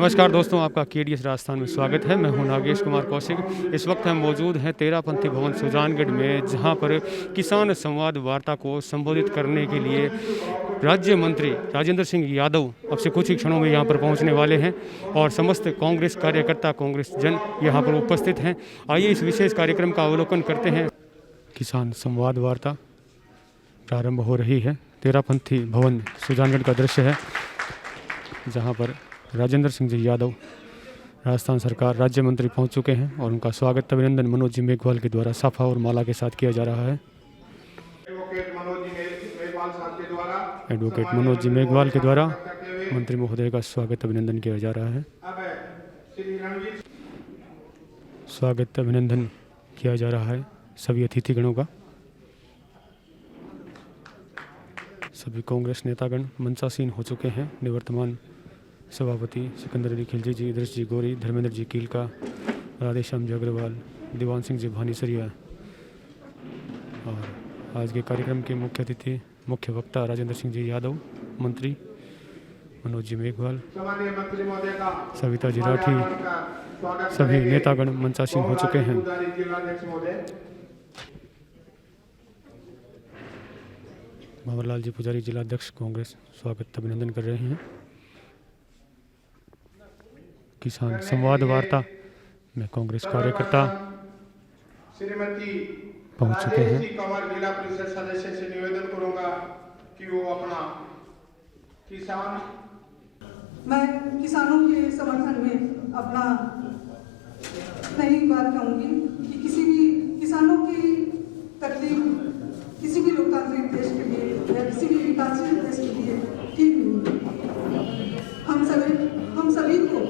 नमस्कार दोस्तों, आपका KDS राजस्थान में स्वागत है। मैं हूं नागेश कुमार कौशिक। इस वक्त हम मौजूद हैं तेरापंथी भवन सुजानगढ़ में, जहां पर किसान संवाद वार्ता को संबोधित करने के लिए राज्य मंत्री राजेंद्र सिंह यादव अब से कुछ ही क्षणों में यहां पर पहुंचने वाले हैं और समस्त कांग्रेस कार्यकर्ता, कांग्रेस जन यहां पर उपस्थित हैं। आइए इस विशेष कार्यक्रम का अवलोकन करते हैं। किसान संवाद वार्ता प्रारंभ हो रही है। तेरापंथी भवन सुजानगढ़ का दृश्य है, जहाँ पर राजेंद्र सिंह जी यादव राजस्थान सरकार राज्य मंत्री पहुंच चुके हैं और उनका स्वागत अभिनंदन मनोज जी मेघवाल के द्वारा साफा और माला के साथ किया जा रहा है। एडवोकेट मनोज जी मेघवाल के द्वारा मंत्री महोदय का स्वागत अभिनंदन किया जा रहा है। स्वागत अभिनंदन किया जा रहा है सभी अतिथिगणों का। सभी कांग्रेस नेतागण मंचासीन हो चुके हैं। निवर्तमान सभापति सिकंदर अली खिलजी जी, इदरीस जी गोरी, धर्मेंद्र जी कीलका, राधेश्याम जी अग्रवाल, दीवान सिंह जी भानीसरिया और आज के कार्यक्रम के मुख्य अतिथि, मुख्य वक्ता राजेंद्र सिंह जी यादव, मंत्री मनोज जी मेघवाल, सविता जी राठी, सभी नेतागण मंचासीन हो चुके हैं। भंवरलाल जी पुजारी जिलाध्यक्ष कांग्रेस स्वागत अभिनंदन कर रहे हैं। किसान संवाद वार्ता में कांग्रेस कार्यकर्ता पहुंच चुके हैं। जिला परिषद सदस्य से निवेदन करूंगा कि वो अपना मैं किसानों के समर्थन में अपना नई बात कहूंगी कि किसी भी किसानों की तकलीफ किसी भी लोकतांत्रिक देश के लिए या किसी भी विकासशील देश के लिए ठीक नहीं है। हम सभी को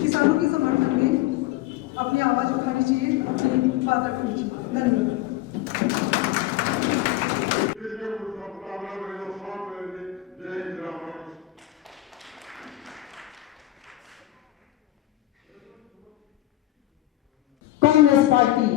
किसानों के समर्थन में अपनी आवाज उठानी चाहिए, अपनी बात रखनी चाहिए। धन्यवाद। कांग्रेस पार्टी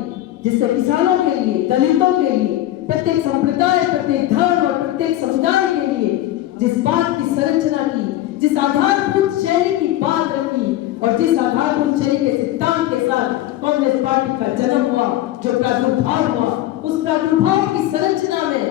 जिससे किसानों के लिए, दलितों के लिए, प्रत्येक संप्रदाय, प्रत्येक धर्म और प्रत्येक समुदाय के लिए जिस बात की संरचना की, जिस आधारभूत शैली की बात रखी और जिस आधारभूत शैली के सिद्धांत के साथ कांग्रेस पार्टी का जन्म हुआ, जो प्रादुर्भाव हुआ, उस प्रादुर्भाव की संरचना में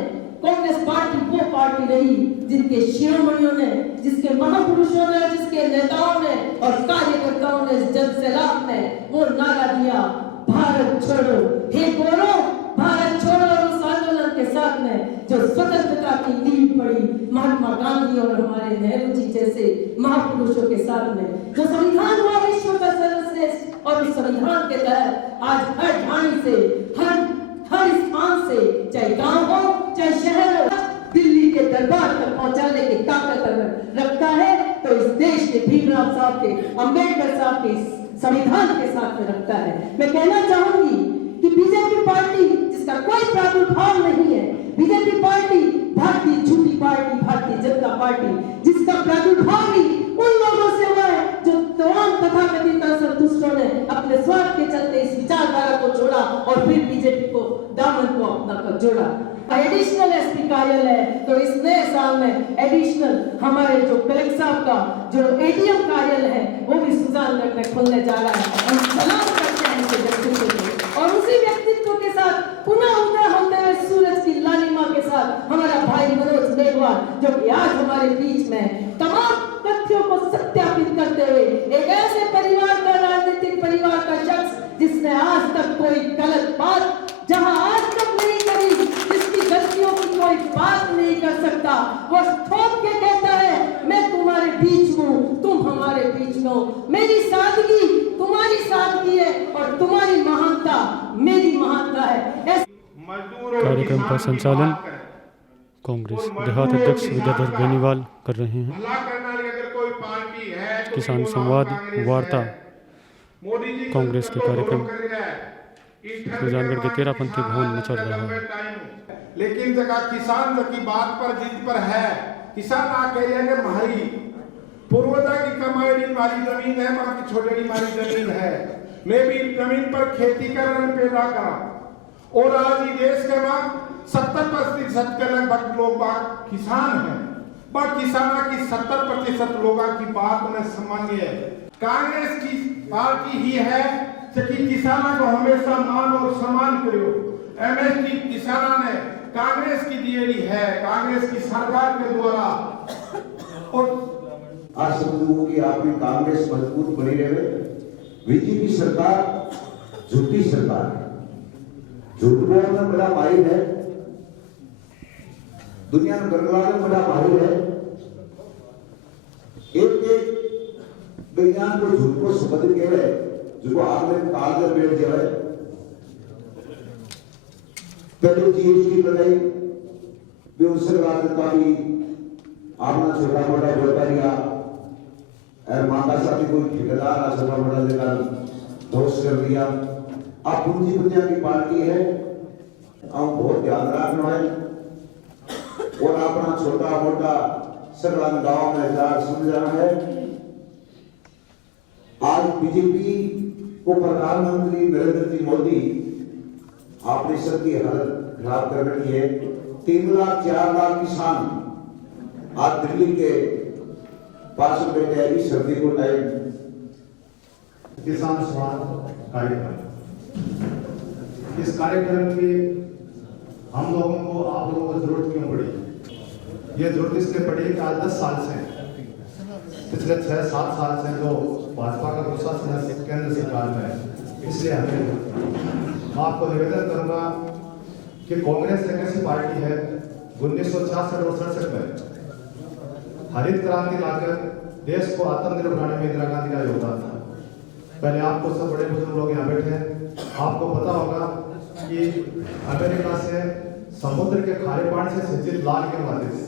कांग्रेस पार्टी वो पार्टी रही जिनके शिरोमणियों ने, जिसके महापुरुषों ने, जिसके नेताओं ने और कार्यकर्ताओं ने, जन सैलाब ने वो नारा दिया, भारत छोड़ो, हे गोरो भारत छोड़ो। और उस आंदोलन के साथ में जो स्वतंत्रता की नींव पड़ी महात्मा गांधी और हमारे नेहरू जी जैसे महापुरुषों के साथ में, जो संविधान हुआ विश्व का सर्वश्रेष्ठ, और उस संविधान के तहत आज हर ढाणी से, हर स्थान से, चाहे गांव हो चाहे शहर हो, दिल्ली के दरबार तक पहुंचाने की ताकत अगर रखता है तो इस देश के भीमराव साहब के, अंबेडकर साहब के संविधान के साथ में रखता है। मैं कहना चाहूंगी कि बीजेपी पार्टी जिसका कोई प्रादुर्भाव नहीं है, बीजेपी पार्टी भारतीय झूठी पार्टी, भारतीय जनता पार्टी जिसका प्रादुर्भाव ही उन लोगों से हुआ है जो तमाम तथाकथित संतुष्टों ने अपने स्वार्थ के चलते इस विचारधारा को जोड़ा और फिर बीजेपी को दामन को अपना कर जोड़ा। एडिशनल एसपी कार्यालय है तो इस नए साल में एडिशनल हमारे जो कलेक्टर साहब का जो एडीएम कार्यालय है वो भी सुजानगढ़ में खुलने जा रहा है। हम सलाम करते हैं इनके व्यक्तित्व को और उसी व्यक्तित्व के साथ पुनः उदय होते हुए सूरज की लालिमा के साथ हमारा भाई मनोज मेघवाल, जो कि आज हमारे बीच में तमाम तथ्यों को सत्यापित करते हुए एक ऐसे परिवार का, राजनीतिक परिवार का शख्स जिसने आज तक कोई गलत बात जहां आज तक नहीं करी, जिसकी गलतियों की कोई बात नहीं कर सकता, वो ठोक के कहता है मैं तुम्हारे बीच हूँ, तुम हमारे बीच में हो, मेरी सादगी तुम्हारी सादगी है और तुम्हारी महानता मेरी महानता है। कार्यक्रम का संचालन कांग्रेस देहात अध्यक्ष विद्याधर बेनीवाल कर रहे हैं। किसान संवाद वार्ता कांग्रेस के कार्यक्रम सुजानगढ़ के तेरापंथी भवन में चल रहा है। लेकिन जगह किसान की बात पर जिद पर है, किसान आके हमारी पूर्वता की कमाई वाली जमीन है, हमारी छोटी मारी जमीन है, मैं भी जमीन पर खेती करना पैदा करा और आज ही देश के बाद 70% के लगभग लोग किसान हैं। बट किसाना की 70% लोगों की बात में सामान्य है। कांग्रेस की पार्टी ही है कि किसाना को हमेशा मान और सम्मान करो। एमएसपी किसाना ने कांग्रेस की दिएड़ी है, कांग्रेस की सरकार के द्वारा। और आज समझूंगा कि आपकी कांग्रेस मजबूत बनी रहे। बीजेपी सरकार झूठी सरकार है, झूठ बोलने में बड़ा माहिर है, दुनिया में गड़बड़ाने में बड़ा माहिर है। एक विज्ञान को झूठ को समझ के है जो आपने कागज बैठ जाए। पहले जीएसटी बनाई सरकार का भी अपना छोटा मोटा व्यापारिया और माता साथी कोई ठेकेदार छोटा मोटा लेकर दोष कर दिया। आप पूंजीपतियों की पार्टी है, हम बहुत ध्यान रखना है और अपना छोटा मोटा सरकार गांव में जार समझाना है। आज बीजेपी को प्रधानमंत्री नरेंद्र जी मोदी आपने सबकी हालत खराब कर रखी है। 3 लाख 4 लाख किसान आज दिल्ली के पास में बैठे हैं। इस सर्दी को टाइम किसान संवाद कार्यक्रम, इस कार्यक्रम की हम लोगों को आप लोगों को जरूरत क्यों पड़ी? ये जरूरत इसलिए पड़ी कि आज 10 साल से पिछले 6-7 साल से जो भाजपा का गुस्सा केंद्र सरकार में है, इसलिए हमें आपको निवेदन करूंगा कि कांग्रेस एक ऐसी पार्टी है 1966 और 67 में हरित क्रांति लाकर देश को आत्मनिर्भर बनाने में इंदिरा गांधी का योगदान था। पहले आपको सब बड़े बुजुर्ग लोग यहाँ बैठे हैं, आपको पता होगा कि अमेरिका से समुद्र के खारे पानी से सिंचित लाल गेहूं आते थे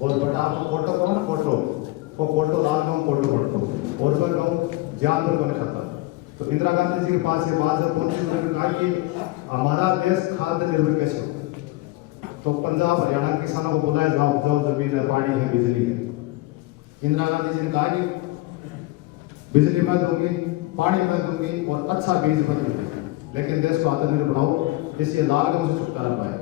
और बट आपको कोटो कहो ना, कोटो लाल गेहूं कोटो और वह गेहूं जानवर को नहीं खाता। तो इंदिरा गांधी जी के पास ये बात जब पहुंची, उन्होंने कहा कि हमारा देश खाद्य निर्भर कैसे हो। तो पंजाब हरियाणा के किसानों को बुलाया, जाओ जमीन है, पानी है, बिजली है। इंदिरा गांधी जी ने कहा कि बिजली मैं दूंगी, पानी मैं दूंगी और अच्छा बीज मैं दूंगी, लेकिन देश को आत्मनिर्भर बनाओ। इसलिए लाल गेहूं से छुटकारा पाया।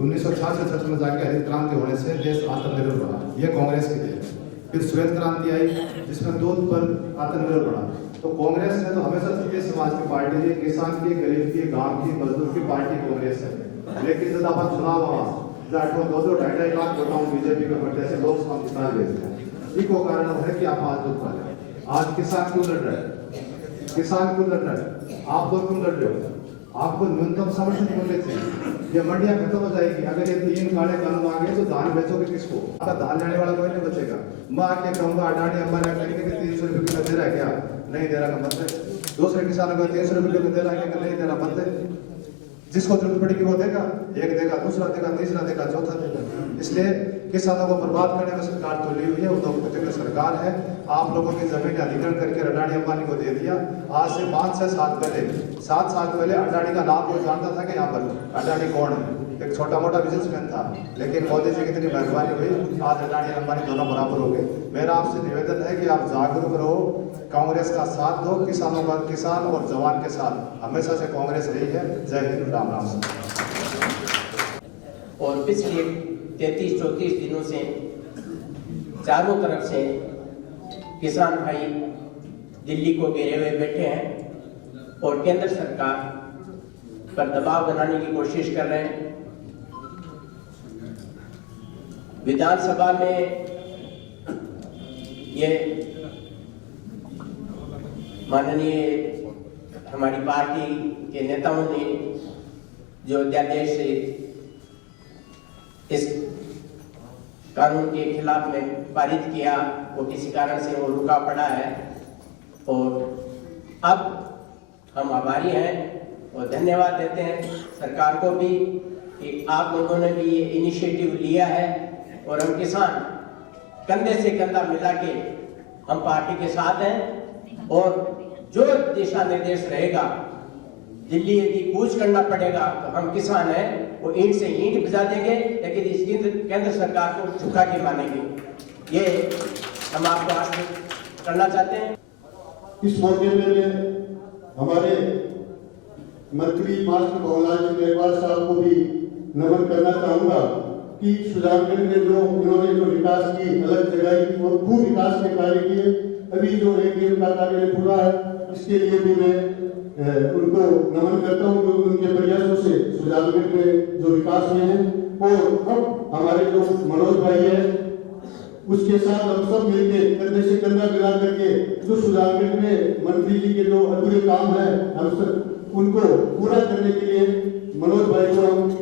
1966 में जाके हरित क्रांति होने से देश आत्मनिर्भर बना, ये कांग्रेस की देन है। फिर श्वेत क्रांति आई जिसमें दूध पर आत्मनिर्भर बना। तो कांग्रेस ने तो हमेशा तृतीय समाज की पार्टी है, किसान की, गरीब की, गांव की, मजदूर की पार्टी कांग्रेस है। लेकिन जब अपन चुनाव हुआ 2-2.5 लाख वोटां बीजेपी के वोट से लोग चुनाव देते हैं। इको कारण है कि आप आज दुख पाए। आज किसान क्यों लड़ रहे हैं? किसान क्यों लड़ रहे हैं? आप लोग क्यों लड़ रहे हो? आपको न्यूनतम समर्थन मूल्य चाहिए। ये मंडियां खत्म हो जाएगी। अगर ये 3 काले कानून आ गए तो धान बेचोगे किसको? आपका धान लेने वाला कोई नहीं बचेगा। मैं आके कहूंगा अडानी अंबानी कहेंगे कि 300 रुपये किलो दे रहा है, क्या नहीं दे रहा? मत है। दूसरे किसानों को 300 रुपये किलो दे रहा है, नहीं दे रहा? मत है। जिसको जरूरत पड़ेगी वो देगा, एक देगा, दूसरा देगा, तीसरा देगा, चौथा देगा। इसलिए किसानों को बर्बाद करने में सरकार तो ली हुई है, उद्योगपति की सरकार है। आप लोगों की जमीन अधिग्रहण करके अडानी अंबानी को दे दिया। आज से 5-6 साल पहले, 7 साल पहले अडानी का नाम कोई जानता था कि यहाँ पर अडानी कौन है? एक छोटा मोटा बिजनेसमैन था, लेकिन मोदी जी की इतनी मेहरबानी हुई, आज अडानी अंबानी दोनों बराबर हो गए। मेरा आपसे निवेदन है कि आप जागरूक रहो, कांग्रेस का साथ दो, किसानों का, किसान और जवान के साथ हमेशा से कांग्रेस रही है। जय हिंद, राम राम। और पिछले 33-34 दिनों से चारों तरफ से किसान भाई दिल्ली को घेरे हुए बैठे हैं और केंद्र सरकार पर दबाव बनाने की कोशिश कर रहे हैं। विधानसभा में ये माननीय हमारी पार्टी के नेताओं ने जो अध्यादेश इस कानून के खिलाफ में पारित किया, वो किसी कारण से वो रुका पड़ा है। और अब हम आभारी हैं और धन्यवाद देते हैं सरकार को भी कि आप लोगों ने भी ये इनिशिएटिव लिया है और हम किसान कंधे से कंधा मिला के हम पार्टी के साथ हैं। और जो दिशा निर्देश रहेगा, दिल्ली यदि कूच करना पड़ेगा तो हम किसान हैं, वो ईंट से ईंट बजा देंगे, लेकिन इस केंद्र सरकार को झुका के मानेंगे। ये हम आपको आश्वस्त करना चाहते हैं। इस मौके में हमारे मंत्री मास्टर भवनलाल जी मेघवाल साहब को भी नमन करना चाहूंगा कि सुजानगढ़ में जो इन्होंने जो विकास की अलग जगह और खूब विकास के कार्य किए। अभी जो ADM का कार्य पूरा है, इसके लिए भी मैं उनको नमन करता हूँ क्योंकि उनके प्रयासों से सुजानगढ़ में जो विकास हुए हैं। और अब हमारे जो मनोज भाई है, उसके साथ हम सब मिलके कंधे से कंधा मिला करके जो सुजानगढ़ में मंत्री जी के जो अधूरे काम है, हम सब उनको पूरा करने के लिए मनोज भाई को हम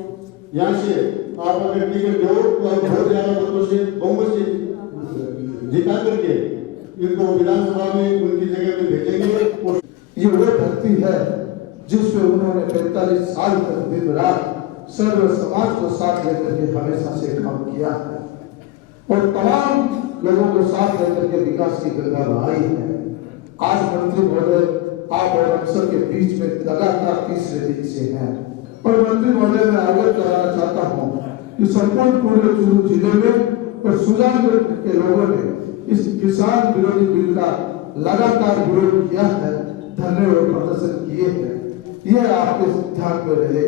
यहाँ से आप अगर टिकट दो तो हम बहुत ज्यादा मतों से बहुमत से जिता करके इनको विधानसभा में उनकी जगह में भेजेंगे। और ये वो धरती है जिसमें उन्होंने 45 साल तक दिन रात सर्व समाज को साथ लेकर के हमेशा से काम किया है और तमाम लोगों को साथ लेकर के विकास की गंगा बहाई है। आज मंत्री महोदय आप और अफसर के बीच में लगातार तीसरे दिन से हैं और मंत्री महोदय मैं अवगत कराना चाहता हूँ कि संपूर्ण पूर्व चूरू जिले में और सुजानगढ़ के लोगों ने इस किसान विरोधी बिल का लगातार विरोध किया है, धरने और प्रदर्शन किए हैं। ये आपके ध्यान में रहे।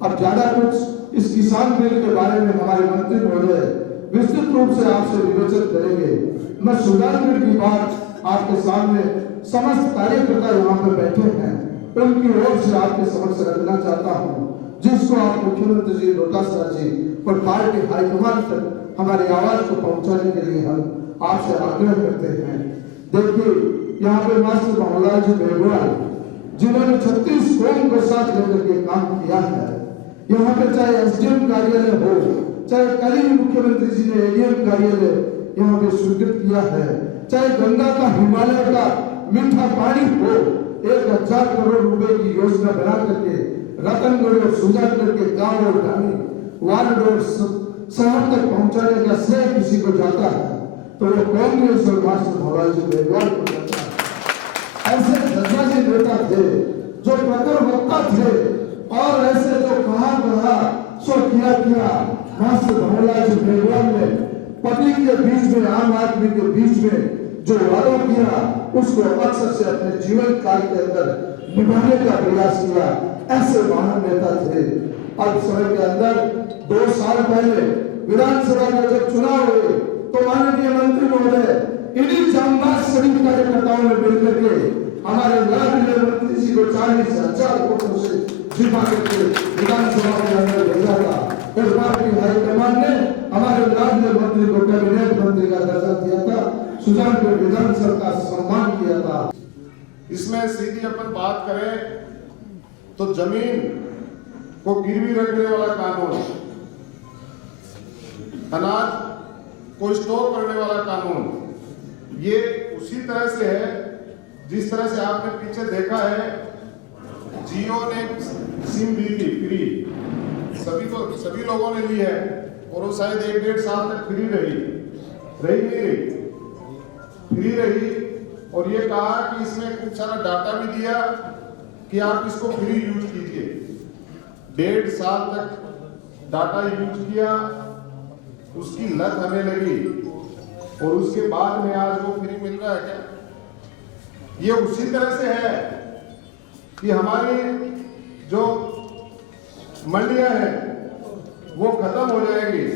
अब ज्यादा कुछ इस किसान बिल के बारे में हमारे मंत्री महोदय विस्तृत रूप से आपसे विवेचन करेंगे। मैं सुजानगढ़ की बात आपके सामने समस्त कार्यकर्ता यहाँ पर बैठे हैं उनकी ओर से आपके समक्ष रखना चाहता हूँ, जिसको आप मुख्यमंत्री जी, डोटासरा जी और पार्टी हाईकमान तक हमारी आवाज को पहुंचाने के लिए हम आपसे आग्रह करते हैं। देखिए यहाँ पे मास्टर मोहनलाल जी मेघवाल जिन्होंने 36 कौम को साथ लेकर के काम किया है। यहाँ पे चाहे SDM कार्यालय हो, चाहे कल ही मुख्यमंत्री जी ने ADM कार्यालय यहाँ पे स्वीकृत किया है, चाहे गंगा का हिमालय का मीठा पानी हो, 1000 करोड़ रुपए की योजना बना करके रतनगढ़ और सुजानगढ़ के गांव और ग्रामीण वार्ड और शहर तक पहुंचाने का श्रेय किसी को जाता है तो वो कांग्रेस और मास्टर मोहनलाल जी मेघवाल को जाता है। ऐसे धर्माजी नेता थे जो प्रखर वक्ता थे और ऐसे जो कहा सो किया मास्टर मोहनलाल जी मेघवाल ने पब्लिक के बीच में, आम आदमी के बीच में जो वादा किया उसको अक्सर से अपने जीवन काल के अंदर निभाने का प्रयास किया। ऐसे महान नेता थे। अब समय के अंदर 2 साल पहले विधानसभा का जब चुनाव हुए तो माननीय मंत्री महोदय इन्हीं जांबाज शरीफ कार्यकर्ताओं ने मिलकर के हमारे लाडले मंत्री जी को 40,000 वोटों से जिता करके विधानसभा के अंदर भेजा था और पार्टी हाईकमान ने हमारे लाडले मंत्री को कैबिनेट मंत्री का दर्जा दिया था, सुजानगढ़ विधानसभा का सम्मान किया था। इसमें सीधी अपन बात करें तो जमीन को गिरवी रखने वाला कानून, अनाज को स्टोर करने वाला कानून, ये उसी तरह से है जिस तरह से आपने पीछे देखा है जियो ने सिम दी थी फ्री, सभी लोगों ने ली है और वो शायद 1-1.5 साल तक फ्री रही नहीं रही, फ्री रही। और ये कहा कि इसमें खूब सारा डाटा भी दिया कि आप इसको फ्री यूज कीजिए। 1.5 साल तक डाटा यूज किया, उसकी लत हमें लगी और उसके बाद में आज वो फ्री मिल रहा है क्या? ये उसी तरह से है कि हमारी जो मंडियां हैं वो खत्म हो जाएंगी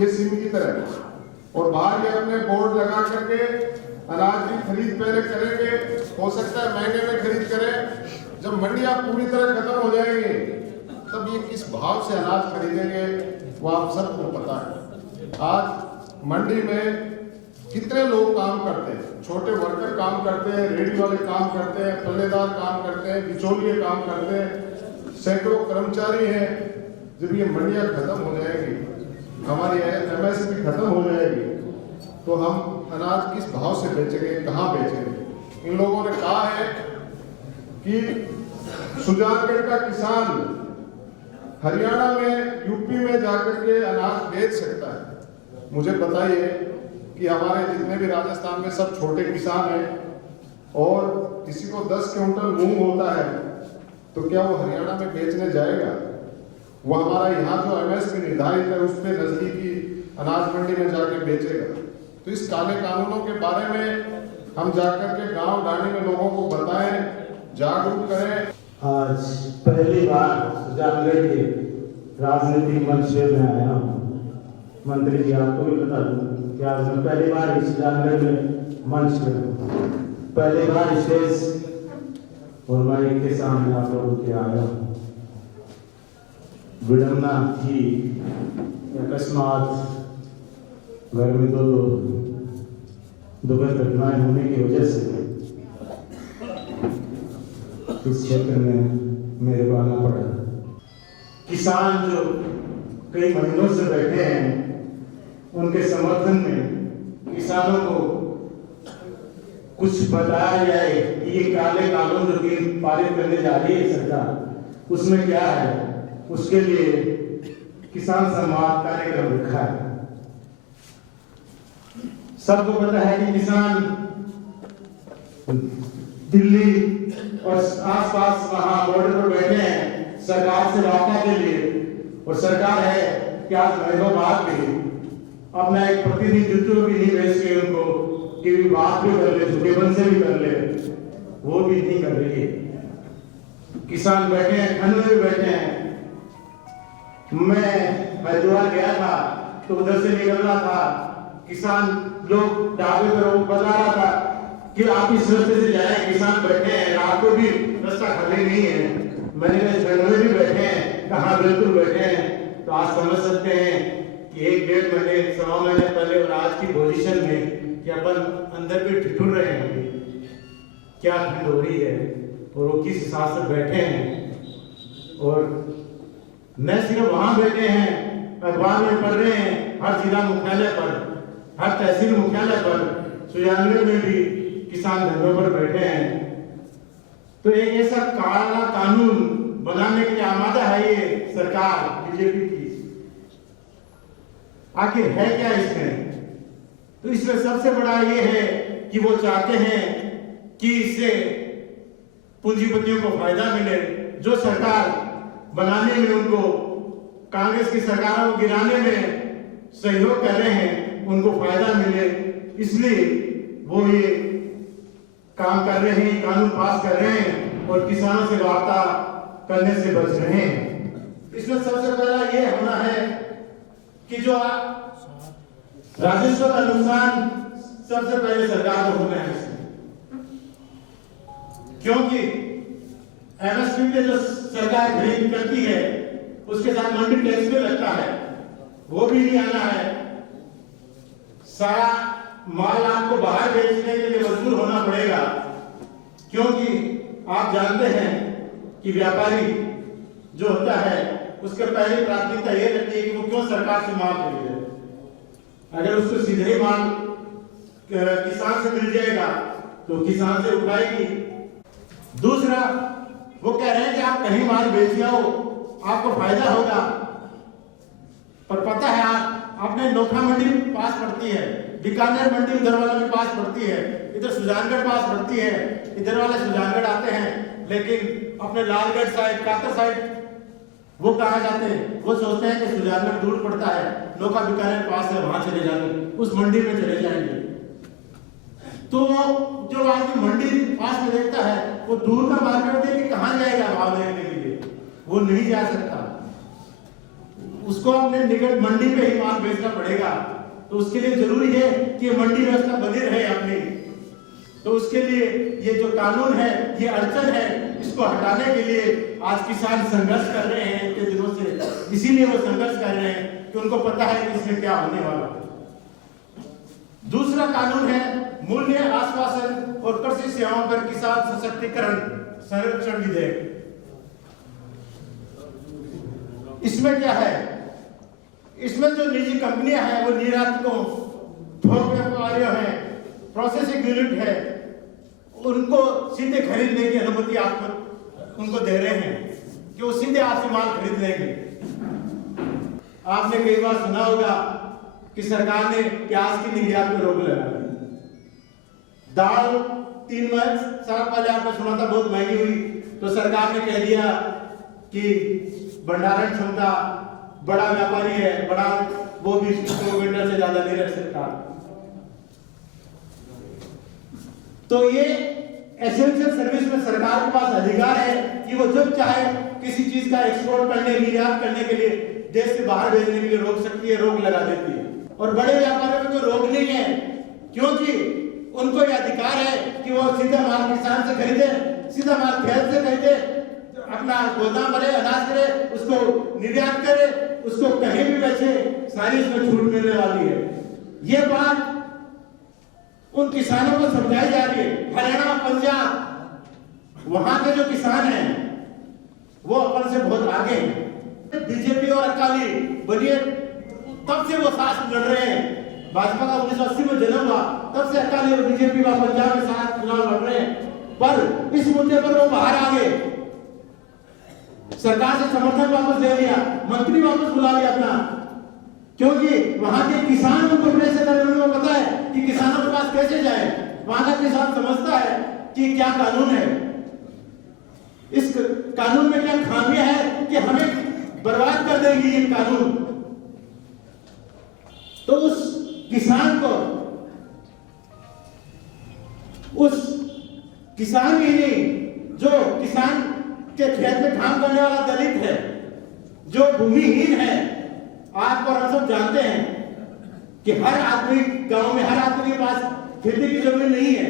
ये सिम की तरह और बाहर ये अपने बोर्ड लगा करके अनाज की खरीद पहले करेंगे, हो सकता है महंगे में खरीद करें। जब मंडियां पूरी तरह खत्म हो जाएंगी तब ये किस भाव से अनाज खरीदेंगे वो आप सबको पता है। आज मंडी में कितने लोग काम करते हैं, छोटे वर्कर काम करते हैं, रेडी वाले काम करते हैं, पल्लेदार काम करते हैं, बिचौलिए काम करते हैं, सैकड़ों कर्मचारी हैं। जब ये मंडियां खत्म हो जाएगी, हमारी MSP खत्म हो जाएगी तो हम अनाज किस भाव से बेचेंगे, कहाँ बेचेंगे? इन लोगों ने कहा है कि सुजानगढ़ का किसान हरियाणा में, यूपी में जाकर के अनाज बेच सकता है। मुझे बताइए कि हमारे जितने भी राजस्थान में सब छोटे किसान हैं और किसी को 10 क्विंटल मूंग होता है तो क्या वो हरियाणा में बेचने जाएगा? वो हमारा यहाँ जो MSP निर्धारित है उस पर नजदीकी अनाज मंडी में जाके बेचेगा। तो इस काले कानूनों के बारे में हम जाकर के गांव डाणी में लोगों को बताएं, जागरूक करें। आज पहली बार सुजानगढ़ के राजनीतिक मंच पे मैं आया हूँ मंत्री जी आपको भी बता दूं कि आज मैं पहली बार इस जानवर में मंच पे हूं, पहली बार स्टेज और माइक के सामने आप लोगों के आया हूं। विडम्बना थी अकस्मात घर में दो दुखद घटनाएं होने की वजह से इस क्षेत्र में मेरे को आना पड़ा। किसान जो कई महीनों से बैठे हैं, उनके समर्थन में किसानों को कुछ बताया जाए कि ये काले कानून जो 3 पारित करने जा रही है सरकार, उसमें क्या है। उसके लिए किसान सम्मान कार्यक्रम रखा है। सबको पता है कि किसान दिल्ली और आसपास वहां बॉर्डर पर बैठे हैं सरकार से वार्ता के लिए, और सरकार है कि आज महीनों बाद भी अपना एक प्रतिनिधित्व भी नहीं भेज के उनको कि भी बात भी कर ले, झुकेपन से भी कर ले, वो भी नहीं कर रही है। किसान बैठे हैं, ठंड में भी बैठे हैं। मैं हरिद्वार गया था तो उधर से निकल रहा था, किसान लोग ढाबे पर बता रहा था कि आप इस रास्ते से जाए, किसान बैठे हैं, रात को भी रास्ता खाली नहीं है। मैंने कहा ठंड में भी बैठे हैं, कहाँ बिल्कुल बैठे हैं। तो आप समझ सकते हैं कि 1-1.5 महीने 1.25 महीने पहले और आज की पोजीशन में कि अपन अंदर भी ठिठुर रहे हैं, क्या ठंड हो रही है और वो किस हिसाब से बैठे हैं। और न सिर्फ वहां बैठे हैं, अखबार में पढ़ रहे हैं, हर जिला मुख्यालय पर, हर तहसील मुख्यालय पर, सुजानगढ़ में भी किसान धरनों पर बैठे हैं। तो एक ऐसा काला कानून बनाने के लिए आमादा है ये सरकार बीजेपी की। आखिर है क्या इसमें? तो इसमें सबसे बड़ा ये है कि वो चाहते हैं कि इससे पूंजीपतियों को फायदा मिले, जो सरकार बनाने में उनको, कांग्रेस की सरकारों को गिराने में सहयोग कर रहे हैं, उनको फायदा मिले, इसलिए वो ये काम कर रहे हैं, कानून पास कर रहे हैं और किसानों से वार्ता करने से बच रहे हैं। इसमें सबसे पहला ये होना है कि जो राजस्व का नुकसान सबसे पहले सरकार को होना है, क्योंकि एमएसपी पे जो सरकार खरीद करती है उसके साथ मंडी टैक्स भी लगता है, वो भी नहीं आना है। सारा माल आपको बाहर बेचने के लिए मजबूर होना पड़ेगा, क्योंकि आप जानते हैं कि व्यापारी जो होता है उसके पहली प्राथमिकता ये रहती है कि वो क्यों सरकार से माल खरीदे। अगर उसको सीधे माल किसान से मिल जाएगा तो किसान से उठाएगी। दूसरा, वो कह रहे हैं कि आप कहीं माल बेच आओ, आपको फायदा होगा, पर पता है आपने नोखा मंडी पास पड़ती है, बीकानेर मंडी उधर वाला भी पास पड़ती है, इधर सुजानगढ़ पास पड़ती है, इधर वाले सुजानगढ़ आते हैं, लेकिन अपने लालगढ़ साइड, कातर साइड वो कहाँ जाते हैं? वो सोचते हैं कि सुजानगढ़ दूर पड़ता है, नोखा बीकानेर पास है, वहां चले जाएंगे, उस मंडी में चले जाएंगे। तो जो आदमी मंडी पास में देखता है वो दूर का मार्केट देख के कहाँ जाएगा भाव देखने के लिए? वो नहीं जा सकता, उसको अपने निकट मंडी पे ही माल बेचना पड़ेगा। तो उसके लिए जरूरी है कि मंडी व्यवस्था बनी रहे अपनी। तो उसके लिए ये जो कानून है, ये अड़चन है, इसको हटाने के लिए आज किसान संघर्ष कर रहे हैं इतने दिनों से। इसीलिए वो संघर्ष कर रहे हैं कि उनको पता है कि इसमें क्या होने वाला। दूसरा कानून है मूल्य आश्वासन और कृषि सेवाओं पर किसान सशक्तिकरण संरक्षण विधेयक। इसमें क्या है? इसमें जो निजी कंपनियां हैं, वो निर्यातकों, थोक व्यापारियों हैं, प्रोसेसिंग यूनिट है, उनको सीधे खरीदने की अनुमति आप उनको दे रहे हैं कि वो सीधे आपसे माल खरीद लेंगे। आपने कई बार सुना होगा कि सरकार ने प्याज की निर्यात पर रोक लगा दी। दाल 3 साल पहले आपने सुना था बहुत महंगी हुई, तो सरकार ने कह दिया कि भंडारण क्षमता, बड़ा व्यापारी है, बड़ा वो 20 किलोमीटर से ज्यादा नहीं रख सकता। तो ये एसेंशियल सर्विस में सरकार के पास अधिकार है कि वो जब चाहे किसी चीज का एक्सपोर्ट करने, निर्यात करने के लिए देश से बाहर भेजने के लिए रोक सकती है, रोक लगा देती है। और बड़े व्यापारियों में तो रोक नहीं है, क्योंकि उनको यह अधिकार है कि वो सीधा माल किसान से खरीदे, सीधा माल खेत से खरीदे, अपना गोदाम भरे, अनाज करे, उसको निर्यात करे, उसको कहीं भी बेचे, सारी इसमें छूट मिलने वाली है। ये बात उन किसानों को समझाई जा रही है। हरियाणा, पंजाब, वहां के जो किसान हैं वो अपन से बहुत आगे हैं। बीजेपी और अकाली बनिए तब से वो साथ लड़ रहे हैं। भाजपा का 1980 में जन्म हुआ, तब से अकाली और बीजेपी का पंजाब में साथ चुनाव लड़ रहे हैं, पर इस मुद्दे पर वो बाहर आ गए। सरकार से समर्थन वापस ले लिया, मंत्री वापस बुला लिया अपना, क्योंकि वहां के किसान उनको प्रेशर कर रहे हैं। उनको पता है कि किसानों के पास कैसे जाए। वहां का किसान समझता है कि क्या कानून है, इस कानून में क्या खामियां है कि हमें बर्बाद कर देंगी ये कानून। तो उस किसान को, उस किसान ही नहीं, जो किसान के खेत में काम करने वाला दलित है, जो भूमिहीन है, आप और हम सब जानते हैं कि हर आदमी गांव में, हर आदमी के पास खेती की जमीन नहीं है,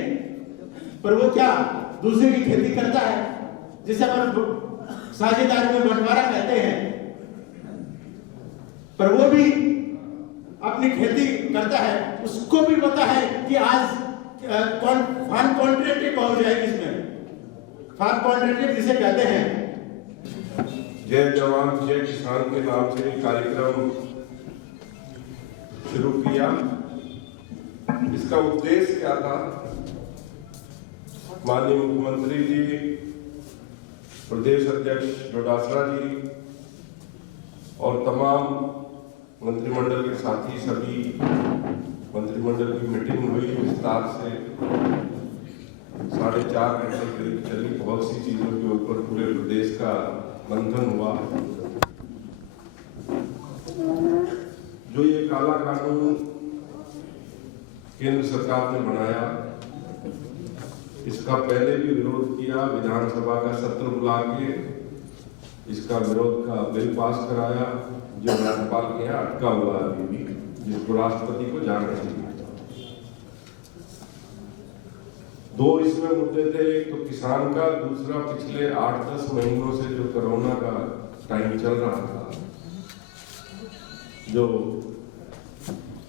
पर वो क्या दूसरे की खेती करता है, जिसे अपन साझेदारी में बंटवारा कहते हैं। पर वो भी अपनी खेती करता है, उसको भी पता है कि आज फार्म कॉन्ट्रैक्ट कॉल जाएगी, इसमें फार्म कॉन्ट्रैक्ट जिसे कहते हैं। जय जवान जय किसान के नाम से कार्यक्रम शुरू किया। इसका उद्देश्य क्या था? माननीय मुख्यमंत्री जी, प्रदेश अध्यक्ष डोडासरा जी और तमाम मंत्रिमंडल के साथी, सभी मंत्रिमंडल की मीटिंग हुई विस्तार से, 4.5 घंटे करीब चली। बहुत सी चीजों के ऊपर पूरे प्रदेश का मंथन हुआ। जो ये काला कानून केंद्र सरकार ने बनाया, इसका पहले भी विरोध किया, विधानसभा का सत्र बुला के इसका विरोध का बिल पास कराया, जो राज्यपाल के यहाँ अटका हुआ अभी भी, जिसको राष्ट्रपति को जाना चाहिए। 2 इसमें मुद्दे थे, एक तो किसान का, दूसरा पिछले 8-10 महीनों से जो कोरोना का टाइम चल रहा था, जो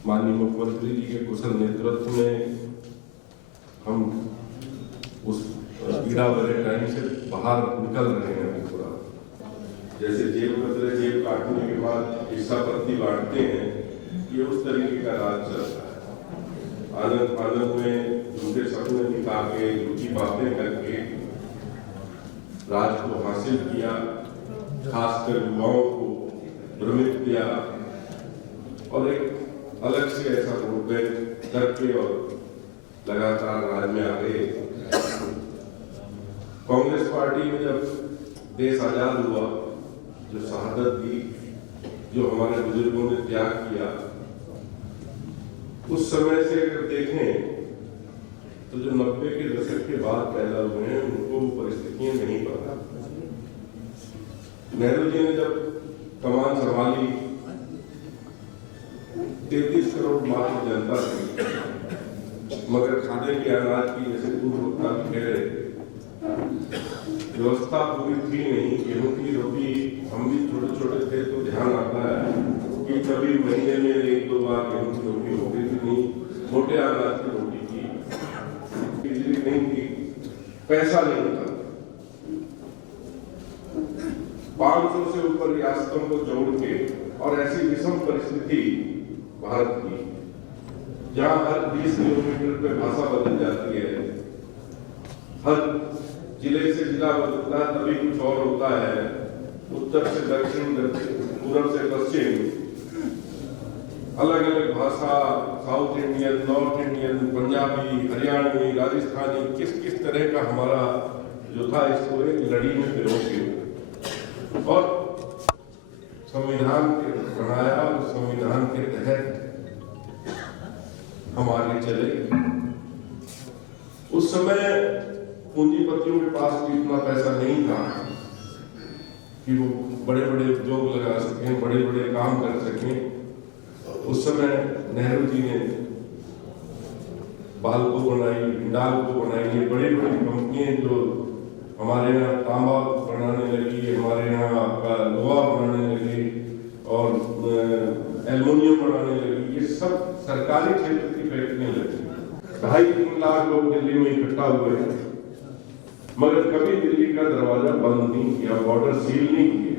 माननीय मुख्यमंत्री जी के कुशल नेतृत्व में हम उस पीड़ा भरे टाइम से बाहर निकल रहे हैं। पूरा जैसे जेब कतरे जेब काटने के बाद हिस्सा पत्ती बांटते हैं, ये उस तरीके का राज चल रहा है। आनंद आनंद में उनके सपने दिखा के, झूठी बातें करके राज को हासिल किया, खासकर युवाओं को भ्रमित किया और एक अलग से ऐसा रोडमैप करके और लगातार राज में आ गए। कांग्रेस पार्टी में जब देश आजाद हुआ, जो शहादत दी, जो हमारे बुजुर्गों ने त्याग किया, उस समय से अगर देखें तो जो 90 के दशक के बाद पैदा हुए हैं, उनको परिस्थितियां नहीं पता। नेहरू जी ने जब कमान संभाली, 33 करोड़ मात्र जनता थी, मगर खाने के अनाज की, जैसे पूर्व वक्ता भी कह रहे थे, व्यवस्था पूरी थी नहीं। गेहूं की रोटी, हम भी छोटे छोटे थे तो ध्यान आता है कि कभी महीने में 1-2 बार गेहूं की रोटी होती थी, नहीं मोटे अनाज की रोटी थी, बिजली नहीं थी, पैसा नहीं था। 500 से ऊपर रियासतों को जोड़ के और ऐसी विषम परिस्थिति भारत की, जहां हर 20 किलोमीटर पे भाषा बदल जाती है, हर जिले से जिला बदलता है तभी कुछ और होता है, उत्तर से दक्षिण, पूर्व से पश्चिम, अलग अलग भाषा, south Indian, north Indian, Punjabi, Haryanvi, Rajasthani, किस किस तरह का हमारा जो था, इसको एक लड़ी में पिरोके और संविधान के बनाया और संविधान के तहत हम आगे चले। उस समय पूंजीपतियों के पास भी इतना पैसा नहीं था कि वो बड़े बड़े उद्योग लगा सकें, बड़े बड़े काम कर सकें। उस समय नेहरू जी ने बाल्को बनाई, हिंडाल्को बनाई, ये बड़ी बड़ी कंपनियां जो हमारे यहाँ तांबा बनाने लगी, हमारे यहाँ आपका लोहा बनाने लगी और एल्युमिनियम बनाने लगी, ये सब सरकारी क्षेत्र की फैक्ट्रियां लगी। 2.5-3 लाख लोग दिल्ली में इकट्ठा हुए हैं, मगर कभी दिल्ली का दरवाजा बंद नहीं किया, बॉर्डर सील नहीं किए।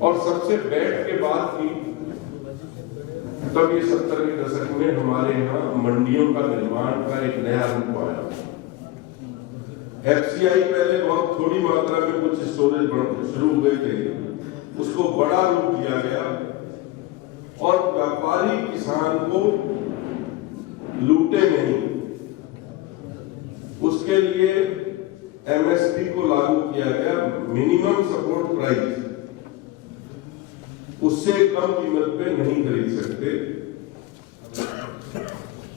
और सबसे बैठ के बात की तब ये 70 के दशक में हमारे यहाँ मंडियों का निर्माण का एक नया रूप आया। FCI पहले बहुत थोड़ी मात्रा में कुछ स्टोरेज शुरू हुए थे, उसको बड़ा रूप दिया गया और व्यापारी किसान को लूटे नहीं, उसके लिए MSP को लागू किया गया, मिनिमम सपोर्ट प्राइस, उससे कम कीमत पे नहीं खरीद सकते।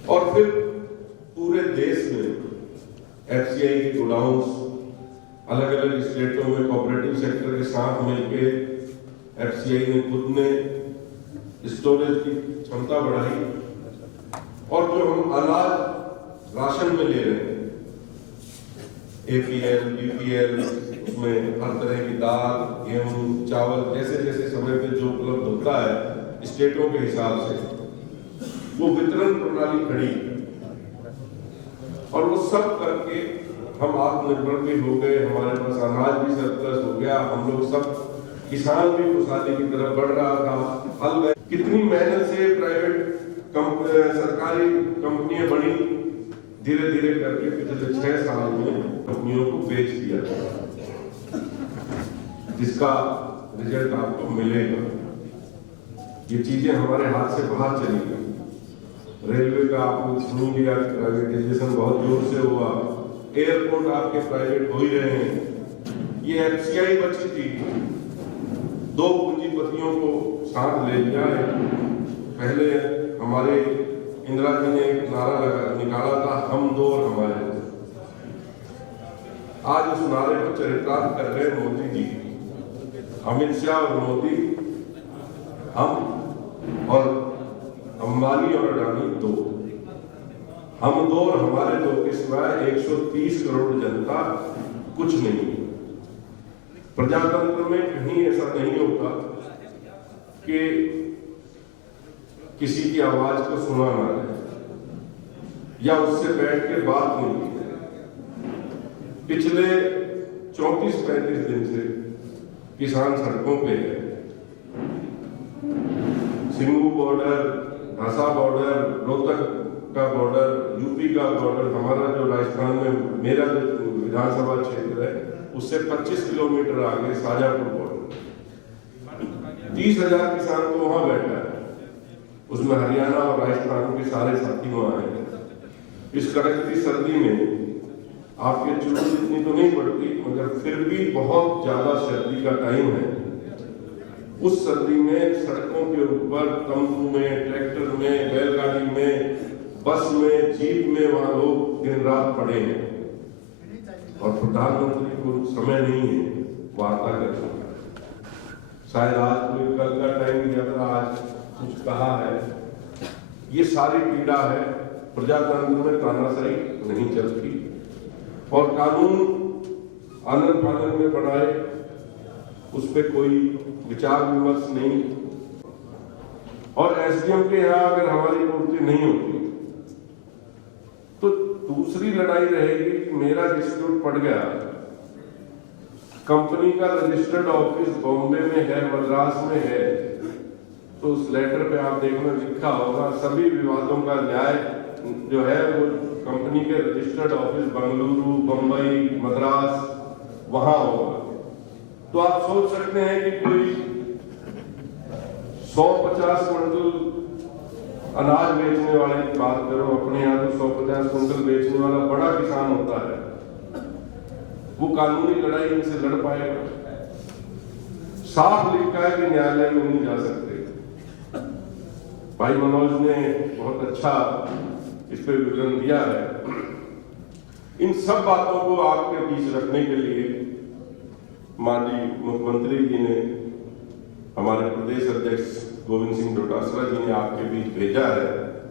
और फिर पूरे देश में FCI के गोडाउन्स अलग अलग स्टेटों में कोऑपरेटिव सेक्टर के साथ मिलकर FCI ने खुद ने स्टोरेज की क्षमता बढ़ाई। और जो हम अनाज राशन में ले रहे हैं, APL, BPL, उसमें हर तरह की दाल, गेहूं, चावल, जैसे जैसे समय पे जो उपलब्ध होता है स्टेटों के हिसाब से, वो वितरण प्रणाली खड़ी और वो सब करके हम आत्मनिर्भर भी हो गए, हमारे पास अनाज भी सरप्लस हो गया, हम लोग सब किसान भी खुशहाली की तरफ बढ़ रहा था। हल कितनी मेहनत से प्राइवेट सरकारी कंपनियां बनी, धीरे धीरे करके पिछले 6 साल में कंपनियों को बेच दिया, जिसका रिजल्ट आपको मिलेगा। ये चीजें हमारे हाथ से बाहर चली गई। रेलवे का आपको सुन लिया, प्राइवेटाइजेशन बहुत जोर से हुआ, एयरपोर्ट आपके प्राइवेट हो ही रहे हैं। ये FCI बची थी, 2 पूंजीपतियों को साथ ले लिया। पहले हमारे इंदिरा जी ने एक नारा निकाला था, हम दो और हमारे दो। आज उस नारे को चरितार्थ कर रहे मोदी जी, अमित शाह और मोदी, हम और अंबानी और अडानी दो, हम दो और हमारे दो के सिवाय 130 करोड़ जनता कुछ नहीं। प्रजातंत्र में कहीं ऐसा नहीं होता कि किसी की आवाज को सुना ना जाए या उससे बैठ के बात नहीं की जाए। पिछले 34-35 दिन से किसान सड़कों पे है। सिंगू बॉर्डर, ढासा बॉर्डर, रोहतक का बॉर्डर, यूपी का बॉर्डर, हमारा जो राजस्थान में मेरा जो विधानसभा क्षेत्र है उससे 25 किलोमीटर आगे शाजापुर बॉर्डर, 30,000 किसान तो वहां बैठा है, उसमें हरियाणा और राजस्थान के सारे साथी वहां आए। इस कड़कती सर्दी में आपके चुनाव इतनी तो नहीं पड़ती, मगर फिर भी बहुत ज्यादा सर्दी का टाइम है। उस सर्दी में सड़कों के ऊपर, तंबू में, ट्रैक्टर में, बैलगाड़ी में, बस में, जीप में वहां लोग दिन रात पड़े हैं और प्रधानमंत्री को समय नहीं है वार्ता करने का। शायद आज कोई कल का टाइम दिया था, आज कुछ कहा है। ये सारी पीड़ा है, प्रजातंत्र में तानाशाही नहीं चलती और कानून आनंद फानंद में बनाए, उस पर कोई विचार विमर्श नहीं। और SDM के यहाँ अगर हमारी पूर्ति नहीं होती तो दूसरी लड़ाई रहेगी कि मेरा डिस्प्यूट पड़ गया, कंपनी का रजिस्टर्ड ऑफिस बॉम्बे में है, मद्रास में है, तो उस लेटर पे आप देखना लिखा होगा सभी विवादों का न्याय जो है वो कंपनी के रजिस्टर्ड ऑफिस बंगलुरु, बंबई, मद्रास वहां होगा। तो आप सोच सकते हैं कि कोई 150 क्विंटल अनाज बेचने वाले की बात करो, अपने यहाँ तो 150 क्विंटल बेचने वाला बड़ा किसान होता है, वो कानूनी लड़ाई इनसे लड़ पाएगा? साफ लिखा है कि न्यायालय में नहीं जा सकते। भाई मनोज ने बहुत अच्छा इस पे विवरण दिया है। इन सब बातों को आपके बीच रखने के लिए माननीय मुख्यमंत्री जी ने, हमारे प्रदेश अध्यक्ष गोविंद सिंह डोटासरा जी ने आपके बीच भेजा है।